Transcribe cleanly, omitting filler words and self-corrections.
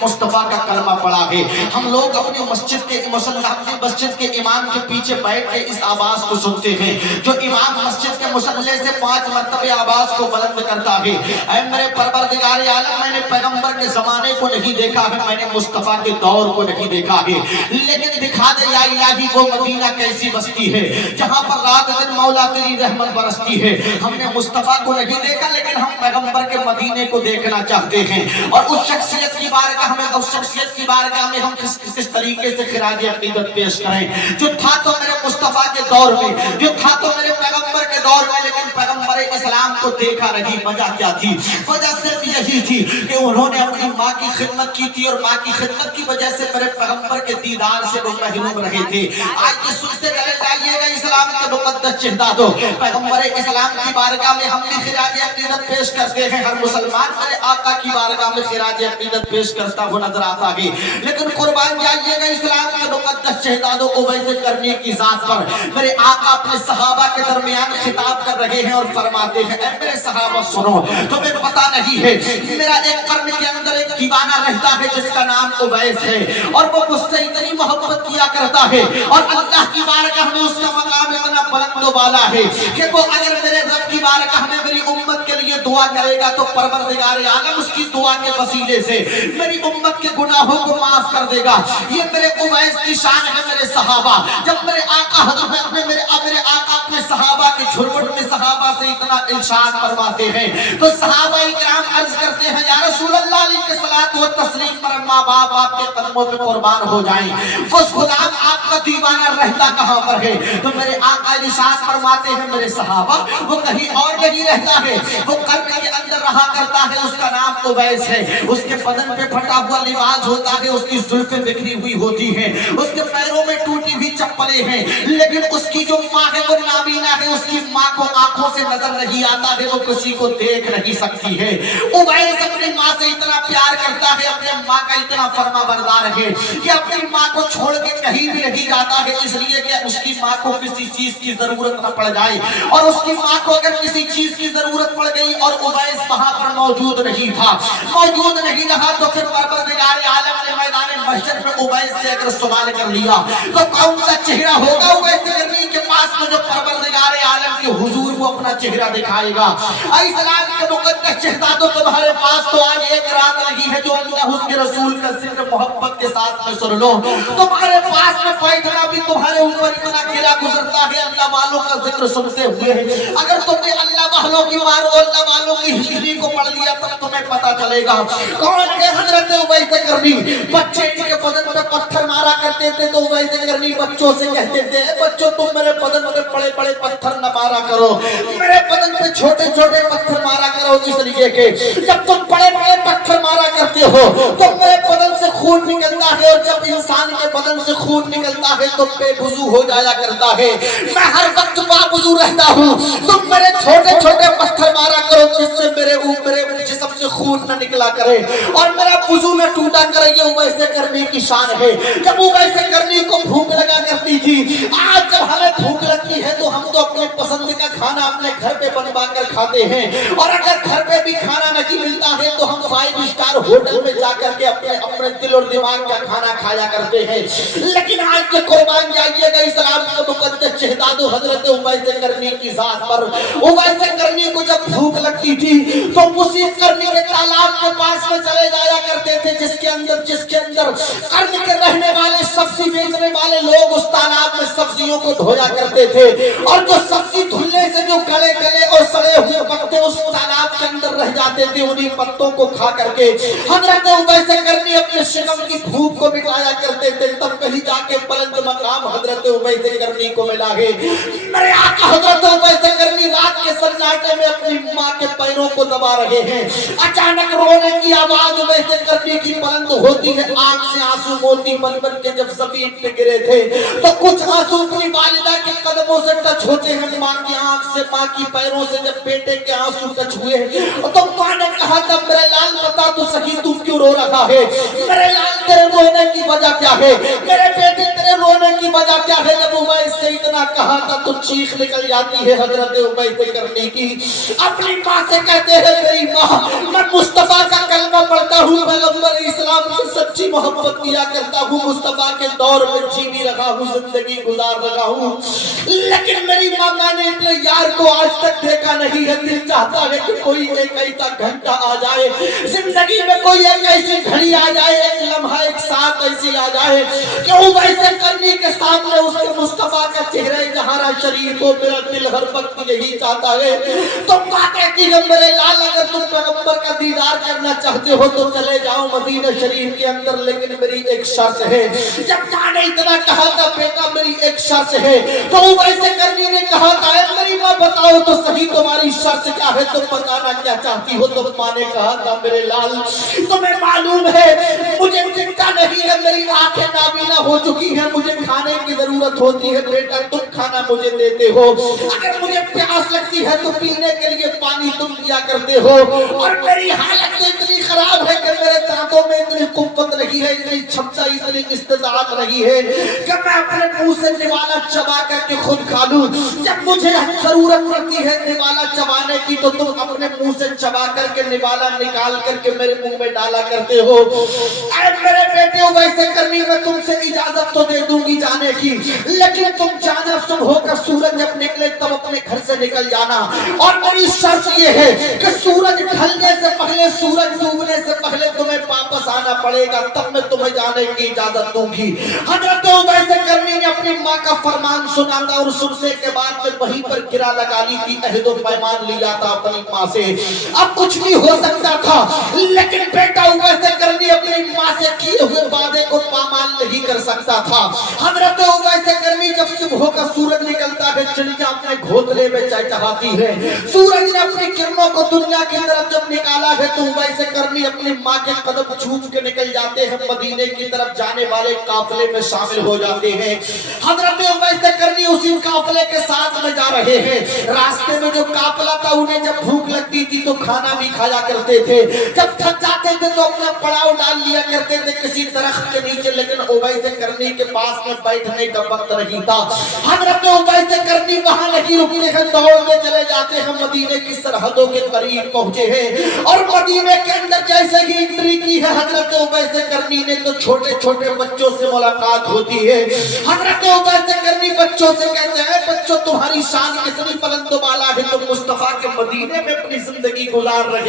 मुस्तफा का कलमा पढ़ा है। हम लोग अपनी मस्जिद के मुसल्ला अपनी मस्जिद के इमाम के पीछे बैठ के इस आवाज को सुनते हैं जो इमाम मस्जिद के मुसल्ले से 5 मरतबे आवाज को बुलंद करता है, ऐ मेरे परवरदिगार आलम, मैंने पैगंबर के जमाने को नहीं देखा है, मैंने मुस्तफा के दौर को नहीं देखा है, लेकिन दिखा दे या इलाही वो मदीना कैसी बस्ती है जहां पर रात दिन मौला तेरी रहमत बरसती है। हमने मुस्तफा को नहीं देखा लेकिन हम पैगंबर के मदीने को देखना चाहते हैं और उस शख्सियत की बारगाह में हम किस तरीके से खिराज अकीदत पेश करें जो था तो मेरे मुस्तफा के दौर में, जो था तो मेरे पैगंबर के दौर में, लेकिन पैगंबर इस्लाम को देखा नहीं। वजह क्या थी? वजह सिर्फ यही थी कि उन्होंने अपनी माँ की खिदमत की थी और माँ की खिदमत की वजह से मेरे पैगंबर के दीदार से वो महरूम रहे थे। आज ये सुनते चले जाइएगा इस्लाम के मुकद्दस शहदादों, पैगंबर इस्लाम की बारगाह में हम भी खिराज अकीदत पेश करते हैं। हर मुसलमान मेरे आका की बारगाह में खिराज अकीदत पेश करता हुआ नजर आता है, लेकिन कुर्बान जाइएगा इस्लाम के मुकद्दस शहदादों को वैसे करने की जात पर मेरे आका अपने सहाबा के दरमियान खिताब कर रहे हैं और फरमाते हैं, ऐ मेरे सहाबा सुनो, तुम्हें पता नहीं है मेरा एक कर्म के अंदर एक दीवाना रहता है जिसका नाम उवैस है और वो मुझसे इतनी मोहब्बत किया करता है और अल्लाह की बारगाह में उसका मकाम इतना बुलंद वाला है कि वो अगर मेरे रब की बारगाह में मेरी उम्मत के लिए दुआ करेगा तो परवरदिगार आलम उसकी दुआ के वसीले से मेरी उम्मत के गुनाहों को माफ कर देगा। ये मेरे उवैस की शान है मेरे सहाबा। जब मेरे आका मेरे आका अपने सहाबा के झुरमुट में सहाबा से इतना इरशाद फरमाते हैं तो सहाबा इकराम अर्ज करते हैं, या रसूल अल्लाह अलैहि सलातो व तस्लीम पर माँ बाप आपके कदमों पे कुर्बान हो जाएं, वो गुलाम आपका दीवाना रहता कहां पर है? तो मेरे आका इरशाद फरमाते हैं, मेरे सहाबा वो कहीं और नहीं रहता है, वो कर्म के अंदर रहा करता है, उसका नाम उवैस है। उसके बदन पे फटा हुआ लिबास होता है, उसकी जुल्फें बिखरी हुई होती हैं, उसके पैरों में टूटी हुई चप्पलें हैं, लेकिन उसकी जो माँ है वो नाबीना है, उसकी माँ को आंखों से नजर नहीं आता है, वो किसी को देख नहीं सकती है। उवैस अपनी माँ से इतना प्यार करता है, अपने माँ का इतना फर्माबरदार है कि अपनी माँ को छोड़ के कहीं भी नहीं जाता है, इसलिए कि उसकी माँ को किसी चीज की जरूरत न पड़ जाए और उसकी माँ को अगर किसी चीज की जरूरत पड़ गई और उवैस वहां पर मौजूद नहीं रहा तो फिर परवरदिगार आलम ने मैदान महशर में उवैस से अगर सवाल कर लिया तो कौन सा चेहरा होगा उवैस करनी के पास में जो परवरदिगार आलम के हुजूर वो अपना चेहरा दिखाएगा। इस्लाम के मुकद्दस शहदादों तुम्हारे पास तो आज एक रात लगी है जो अल्लाह उसके रसूल का जिक्र मोहब्बत के साथ में सुन लो। तुम्हारे पास में बैठना भी तुम्हारे ऊपर इतना गिरा गुजरता है अल्लाह वालों का जिक्र सुनते हुए। अगर तुमने अल्लाह वालों की मारो अल्लाह वालों की हिस्ट्री को पढ़ लिया तब तुम्हें पता चलेगा कौन है हजरत उवैस करनी। बच्चे इनके बदन पे पत्थर मारा करते थे तो उवैस करनी बच्चों से कहते थे, बच्चों तुम मेरे बदन पे बड़े बड़े पत्थर न मारा करो, मेरे बदन पे छोटे छोटे पत्थर मारा करो, इसलिए कि जब तुम बड़े बड़े पत्थर मारा करते हो तो मेरे बदन से खून निकलता है और जब इंसान के बदन से खून निकलता है तो बेवुजू हो जाया करता है। मैं हर वक्त बावजू रहता हूँ, तुम मेरे छोटे छोटे पत्थर मारा करो जिससे मेरे जिस्म से खून न निकला करे और मेरा वुजू न टूटा करे। ये उवैस करनी की शान है। जब उवैस करनी को भूख लगा करती थी, आज जब हमें भूख लगती है तो हम तो अपने पसंद का खाना अपने घर पे बनवा कर खाते हैं और अगर घर पे भी खाना नहीं मिलता है तो हम 5 स्टार होटल में जाकर के अपने दिल और दिमाग का खाना खाया करते हैं। लेकिन आज के कुर्बान जाइएगा इस्लाम के मुकद्दस शहदादों हजरत उवैस करनी की जात पर। उवैस करनी को जब भूख लगती थी तो उसी करनी के तालाब के पास में चले जाया करते थे जिसके अंदर कर्म के रहने वाले सब्जी बेचने वाले लोग उस तालाब में सब्जियों को धोया करते थे और जो सब्जी धुलने से जो गले गले और सड़े हुए पत्ते उस तालाब के अंदर रह जाते थे, उन्हीं पत्तों को खा करके हजरत उवैस करनी अपने शिकम की भूख को मिटाया करते थे। तब कहीं जाके बुलंद मकाम हजरत उवैस करनी को मिला है। मेरे आका हजरत उवैस करनी रात के सन्नाटे में अपनी माँ के पैरों को दबा रहे हैं। अचानक रोने की आवाज उवैस करनी की बुलंद होती है। आंख से आंसू मोती बन बन के जब जमीन पे गिरे थे तो कुछ आंसू अपनी वालिदा के कदमों से टच होते हैं। माँ की आंख से माँ की पैरों से जब बेटे के आंसू टच हुए तो माँ ने कहा था, मेरे लाल बता तो सही तू क्यों रो रहा है? मेरे लाल तेरे रोने की वजह क्या है, मेरे बेटे तेरे रोने की वजह क्या है। जब उबैस से इतना कहा था तो चीख निकल जाती है हजरत उबैस करने की। अपनी माँ से कहते हैं मेरी माँ, मैं मुस्तफा का कलमा पढ़ता हूँ, पैगंबर इस्लाम से सच्ची मोहब्बत किया करता हूँ, मुस्तफा के दौर में जी भी रहा हूँ, जिंदगी गुजार रहा हूँ, लेकिन मेरी माँ मैंने अपने यार को आज तक देखा नहीं है। दिल चाहता है कि कोई एक ऐसा घंटा आ जाए जिंदगी में, कोई एक ऐसी घड़ी आ जाए, एक लम्हा एक साथ ऐसी आ जाए कि उबैस करनी के सामने उसके मुस्तफा का चेहरा जहारा शरीफ हो। मेरा दिल हर वक्त यही चाहता है। तो माँ कहती है मेरे लाल, अगर तुम पैगंबर का दीदार करना चाहते हो तो चले जाओ मदीना शरीफ के अंदर, लेकिन मेरी एक शर्त है। जब माँ ने इतना कहा था बेटा मेरी एक शर्त है, तो उबैस करनी ने कहा था मेरी माँ बताओ तो सही तुम्हारी शर्त क्या है, तुम बताना क्या चाहती हो। तो माँ ने कहा था मेरे लाल तुम्हें मालूम है मुझे चिंता नहीं है, मेरी आंखें नाबीना हो चुकी हैं, मुझे खाने की जरूरत होती है, बेटा तुम खाना मुझे देते हो, अगर मुझे प्यास लगती है तो पीने के लिए पानी तुम दिया करते हो, और मेरी हालत तो इतनी खराब है कि मेरे दांतों में इतनी कुव्वत नहीं है, इतनी क्षमता, इतनी इस्तेदाद नहीं है कि मैं अपने मुंह से निवाला चबा करके खुद खा लूं। जब मुझे जरूरत पड़ती है निवाला चबाने की तो तुम अपने मुंह से चबा करके निवाला निकाल करके मेरे मुंह में डाला करते हो। मेरे बेटे उबैस करनी मैं तुमसे इजाजत तो दे दूंगी जाने की, लेकिन तुम जाना सुबह होकर सूरज जब निकले तब अपने घर से निकल जाना, और मेरी शर्त ये है कि सूरज ढलने से पहले, सूरज डूबने से पहले तुम्हें वापस आना पड़ेगा, तब मैं तुम्हें जाने की इजाजत दूंगी। हजरत उबैस करनी ने अपनी माँ का फरमान सुना था, और सुनने के बाद में वहीं पर गिरा लगा ली थी, अहद पैमान लिया था अपनी माँ से। अब कुछ भी हो सकता था, लेकिन बेटा उबैस करनी अपनी माँ से किए हुए वादे को पामाल नहीं कर सकता था। हजरत उबैस करनी जब सुबह का सूरज निकलता है, चिड़िया अपने घोंसले में चहचहाती है, सूरज ने अपनी किरणों को दुनिया की तरफ जब निकाला है तो उबैस करनी अपनी माँ के कदम छूट के निकल जाते हैं, मदीने की तरफ जाने वाले काफिले में शामिल हो जाते हैं। हजरत उबैस करनी उसी काफिले के साथ में जा रहे हैं। रास्ते में जो काफिला था उन्हें जब भूख लगती थी तो खाना भी खाया करते थे, जब थक जाते थे तो अपना पड़ाव डाल लिया करते थे किसी दरख्त के नीचे, लेकिन उबैस करनी के पास में बैठने का वक्त नहीं था। हजरत उबैस करनी वहां नहीं रुकते हैं, दौड़ते चले जाते हैं, मदीने की सरहदों के करीब पहुंचे हैं, और मदीने के अंदर जैसे ही एंट्री की है हजरत उबैस करनी ने तो छोटे छोटे बच्चों से मुलाकात होती है। हजरत उबैस करनी बच्चों से कहते हैं बच्चों तुम्हारी शान कितनी बुलंद बाला है, तुम मुस्तफा के मदीने में अपनी जिंदगी गुजार रहे